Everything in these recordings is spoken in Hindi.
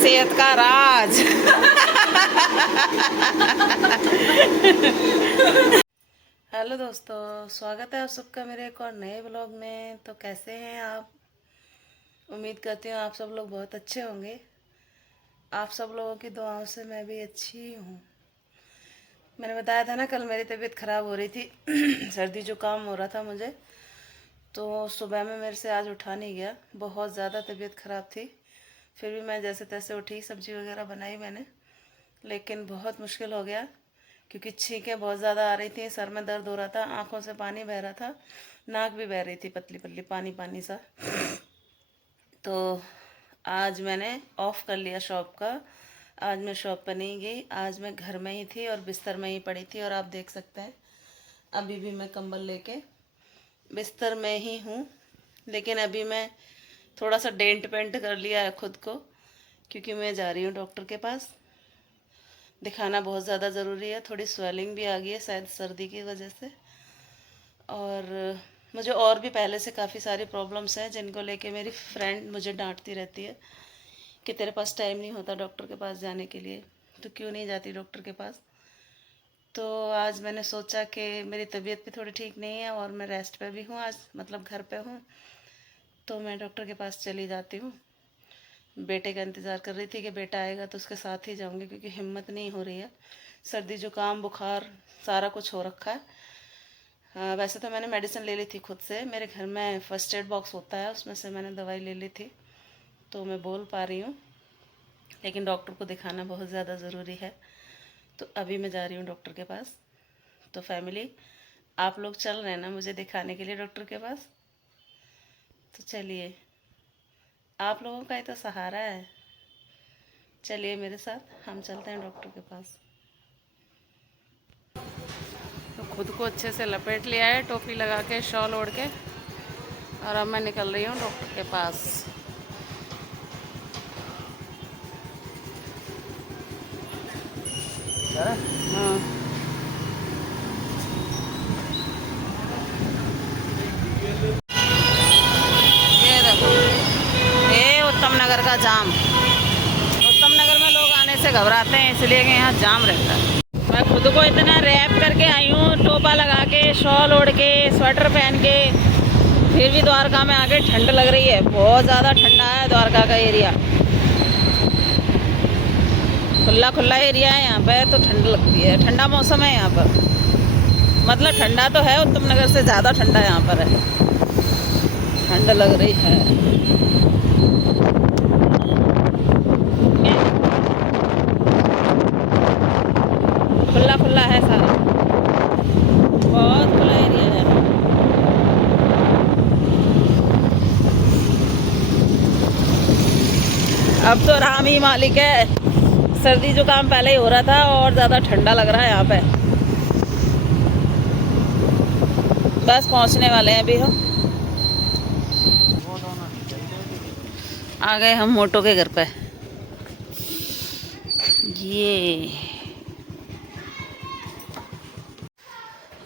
सेहत का राज। हेलो दोस्तों, स्वागत है आप सबका मेरे एक और नए ब्लॉग में। तो कैसे हैं आप? उम्मीद करती हूँ आप सब लोग बहुत अच्छे होंगे। आप सब लोगों की दुआओं से मैं भी अच्छी हूँ। मैंने बताया था ना, कल मेरी तबीयत ख़राब हो रही थी। सर्दी जुकाम हो रहा था मुझे, तो सुबह में मेरे से आज उठा नहीं गया। बहुत ज़्यादा तबीयत ख़राब थी। फिर भी मैं जैसे तैसे उठी, सब्ज़ी वगैरह बनाई मैंने, लेकिन बहुत मुश्किल हो गया क्योंकि छींकें बहुत ज़्यादा आ रही थी, सर में दर्द हो रहा था, आँखों से पानी बह रहा था, नाक भी बह रही थी पतली पतली पानी पानी सा। तो आज मैंने ऑफ़ कर लिया शॉप का। आज मैं शॉप पर नहीं गई, आज मैं घर में ही थी और बिस्तर में ही पड़ी थी। और आप देख सकते हैं अभी भी मैं कंबल लेके बिस्तर में ही हूँ। लेकिन अभी मैं थोड़ा सा डेंट पेंट कर लिया है खुद को, क्योंकि मैं जा रही हूँ डॉक्टर के पास। दिखाना बहुत ज़्यादा ज़रूरी है। थोड़ी स्वेलिंग भी आ गई है, शायद सर्दी की वजह से। और मुझे और भी पहले से काफ़ी सारी प्रॉब्लम्स हैं, जिनको लेके मेरी फ्रेंड मुझे डांटती रहती है कि तेरे पास टाइम नहीं होता डॉक्टर के पास जाने के लिए, तो क्यों नहीं जाती डॉक्टर के पास। तो आज मैंने सोचा कि मेरी तबीयत भी थोड़ी ठीक नहीं है और मैं रेस्ट पे भी हूँ आज, मतलब घर पे हूँ, तो मैं डॉक्टर के पास चली जाती हूँ। बेटे का इंतज़ार कर रही थी कि बेटा आएगा तो उसके साथ ही जाऊँगी, क्योंकि हिम्मत नहीं हो रही है। सर्दी जुकाम बुखार सारा कुछ हो रखा है। वैसे तो मैंने मेडिसिन ले ली थी खुद से, मेरे घर में फ़र्स्ट एड बॉक्स होता है, उसमें से मैंने दवाई ले ली थी, तो मैं बोल पा रही हूँ। लेकिन डॉक्टर को दिखाना बहुत ज़्यादा ज़रूरी है, तो अभी मैं जा रही हूँ डॉक्टर के पास। तो फैमिली, आप लोग चल रहे हैं ना मुझे दिखाने के लिए डॉक्टर के पास? तो चलिए, आप लोगों का ही तो सहारा है। चलिए मेरे साथ, हम चलते हैं डॉक्टर के पास। तो खुद को अच्छे से लपेट लिया है, टोपी लगा के, शॉल ओढ़ के, और अब मैं निकल रही हूँ डॉक्टर के पास। हाँ, ये देखो, ये उत्तम नगर का जाम। उत्तम नगर में लोग आने से घबराते हैं, इसलिए कि यहाँ जाम रहता है। मैं खुद को इतना रैप करके आई हूँ, टोपा लगा के, शॉल ओढ़ के, स्वेटर पहन के, फिर भी द्वारका में आके ठंड लग रही है। बहुत ज़्यादा ठंडा है द्वारका का एरिया। खुला खुला एरिया है यहाँ पे, तो ठंड लगती है। ठंडा मौसम है यहाँ पर, मतलब ठंडा तो है, उत्तम नगर से ज़्यादा ठंडा यहाँ पर है। ठंड लग रही है। खुला खुला है सारा, बहुत खुला एरिया है। अब तो राम ही मालिक है। सर्दी जुकाम पहले ही हो रहा था और ज़्यादा ठंडा लग रहा है यहाँ पे। बस पहुँचने वाले हैं अभी हम। आ गए हम मोटो के घर पे। ये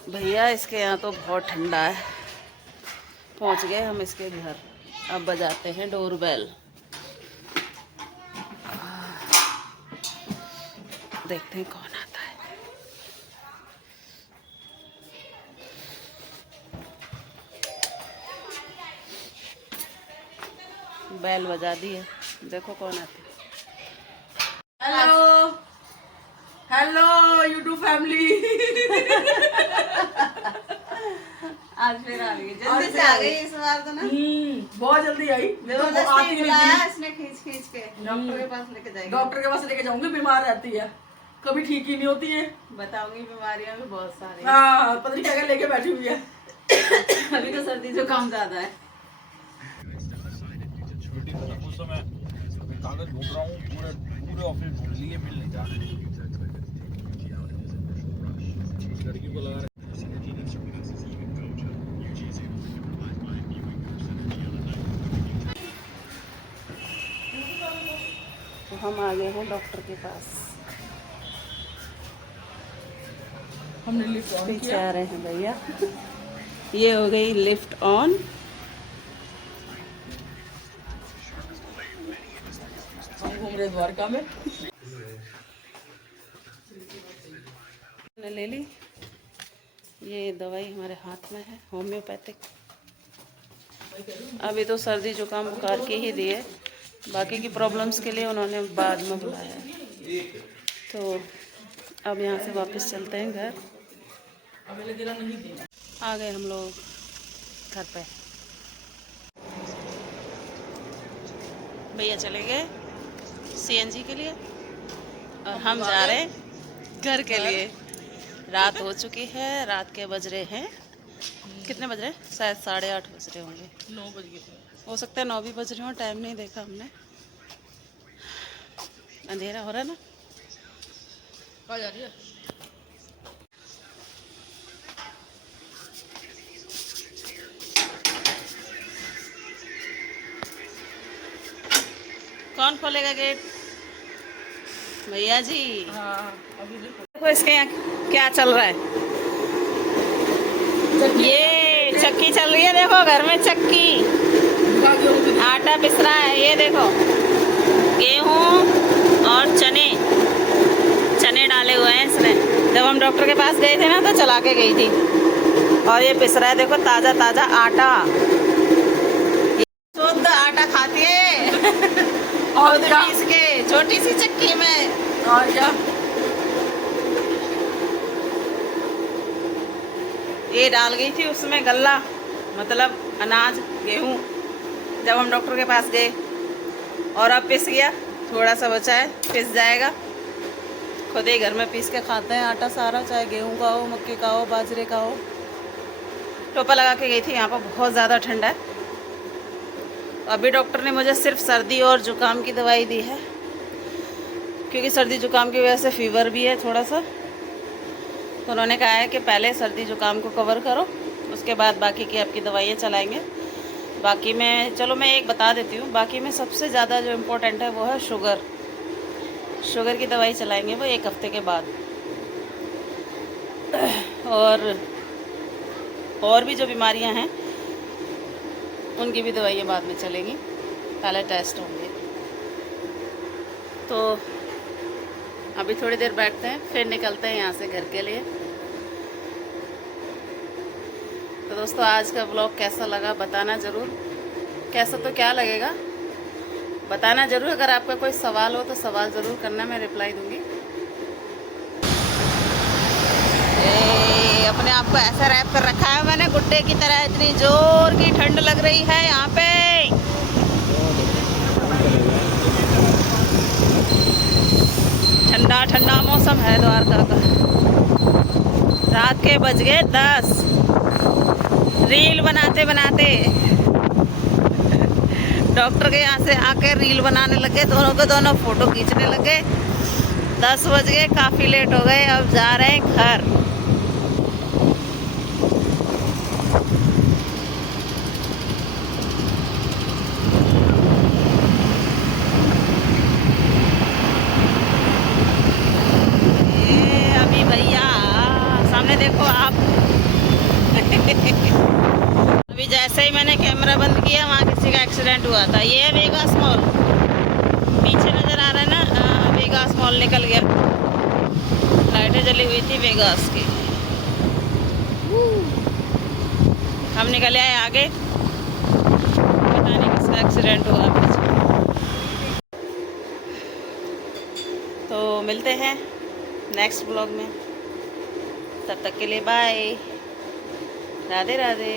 भैया, इसके यहाँ तो बहुत ठंडा है। पहुँच गए हम इसके घर। अब बजाते हैं डोरबेल। देखते हैं कौन आता है। बेल बजा दी है, देखो कौन आता है। Hello hello YouTube family. आज फिर आ गई, जल्दी से आ गई इस बार तो ना। बहुत जल्दी आई। जबरदस्ती बुलाया इसने, खींच खींच के डॉक्टर के पास लेके जाएगी। डॉक्टर के पास लेके जाऊंगी, बीमार रहती है, कभी ठीक ही नहीं होती है। बताऊंगी, बीमारियां भी बहुत सारी। हाँ, पता नहीं क्या क्या लेके बैठी हुई है। अभी तो सर्दी जुकाम ज्यादा है। उस समय कागज ढूंढ रहा हूँ, पूरे पूरे ऑफिस ढूंढ लिए, मिल नहीं रहा। लड़की को लगा तो हम आ गए हैं डॉक्टर के पास। हमने लिफ्ट ऑन पीछे किया। आ रहे हैं भैया। ये हो गई लिफ्ट ऑन। हम घूम मेरे द्वारका में। ने ले ली। ये दवाई हमारे हाथ में है, होम्योपैथिक। अभी तो सर्दी जुकाम बुखार की ही दी है, बाकी की प्रॉब्लम्स के लिए उन्होंने बाद में बुलाया है। तो अब यहाँ से वापस चलते हैं घर। आ गए हम लोग घर पे। भैया चले गए सीएनजी के लिए और हम जा रहे हैं घर के लिए। रात हो चुकी है, रात के बज रहे हैं, कितने बज रहे हैं? शायद 8:30 बज रहे होंगे। 9 बज गए, हो सकता है 9 भी बज रहे हो, टाइम नहीं देखा हमने। अंधेरा हो रहा है ना। कहाँ जा रही है? कौन खोलेगा गेट? भैया जी। हाँ अभी देखो देखो इसके यहाँ क्या चल रहा है। ये चक्की चल रही है, देखो घर में चक्की, आटा पिस रहा है। ये देखो गेहूँ और चने डाले हुए हैं इसने। जब हम डॉक्टर के पास गए थे ना तो चला के गई थी। और ये पिस रहा है, देखो ताज़ा ताज़ा आटा, शुद्ध आटा खाती है। और पीस के छोटी सी चक्की में। और क्या ये डाल गई थी उसमें गल्ला, मतलब अनाज गेहूँ, जब हम डॉक्टर के पास गए। और अब पिस गया, थोड़ा सा बचा है, पिस जाएगा। खुद ही घर में पीस के खाते हैं आटा सारा, चाहे गेहूँ का हो, मक्के का हो, बाजरे का हो। टोपा लगा के गई थी। यहाँ पर बहुत ज़्यादा ठंडा है। अभी डॉक्टर ने मुझे सिर्फ सर्दी और ज़ुकाम की दवाई दी है, क्योंकि सर्दी ज़ुकाम की वजह से फ़ीवर भी है थोड़ा सा। तो उन्होंने कहा है कि पहले सर्दी ज़ुकाम को कवर करो, उसके बाद बाकी की आपकी दवाइयाँ चलाएंगे। बाकी में चलो मैं एक बता देती हूँ, बाकी में सबसे ज़्यादा जो इम्पोर्टेंट है वो है शुगर की दवाई चलाएंगे वो 1 हफ्ते के बाद। और भी जो बीमारियाँ हैं उनकी भी दवाइयाँ बाद में चलेंगी, पहले टेस्ट होंगे। तो अभी थोड़ी देर बैठते हैं, फिर निकलते हैं यहाँ से घर के लिए। तो दोस्तों आज का ब्लॉग कैसा लगा बताना ज़रूर। कैसा तो क्या लगेगा बताना ज़रूर। अगर आपका कोई सवाल हो तो सवाल ज़रूर करना, मैं रिप्लाई दूँगी। अपने आप को ऐसा रैप कर रखा है मैंने गुड्डे की तरह, इतनी जोर की ठंड लग रही है यहाँ पे। ठंडा ठंडा मौसम है द्वारका का। रात के बज गए 10। रील बनाते बनाते डॉक्टर के यहाँ से आके रील बनाने लगे, दोनों के दोनों फोटो खींचने लगे। 10 बज गए, काफ़ी लेट हो गए। अब जा रहे हैं घर। सामने देखो आप। अभी जैसे ही मैंने कैमरा बंद किया वहाँ किसी का एक्सीडेंट हुआ था। ये है वेगास मॉल, पीछे नज़र आ रहा है ना, वेगास मॉल निकल गया। लाइटें जली हुई थी वेगास की। हम निकले आए आगे, पता नहीं किसका एक्सीडेंट हुआ पीछे। तो मिलते हैं नेक्स्ट ब्लॉग में, तब तक के लिए बाय, राधे राधे।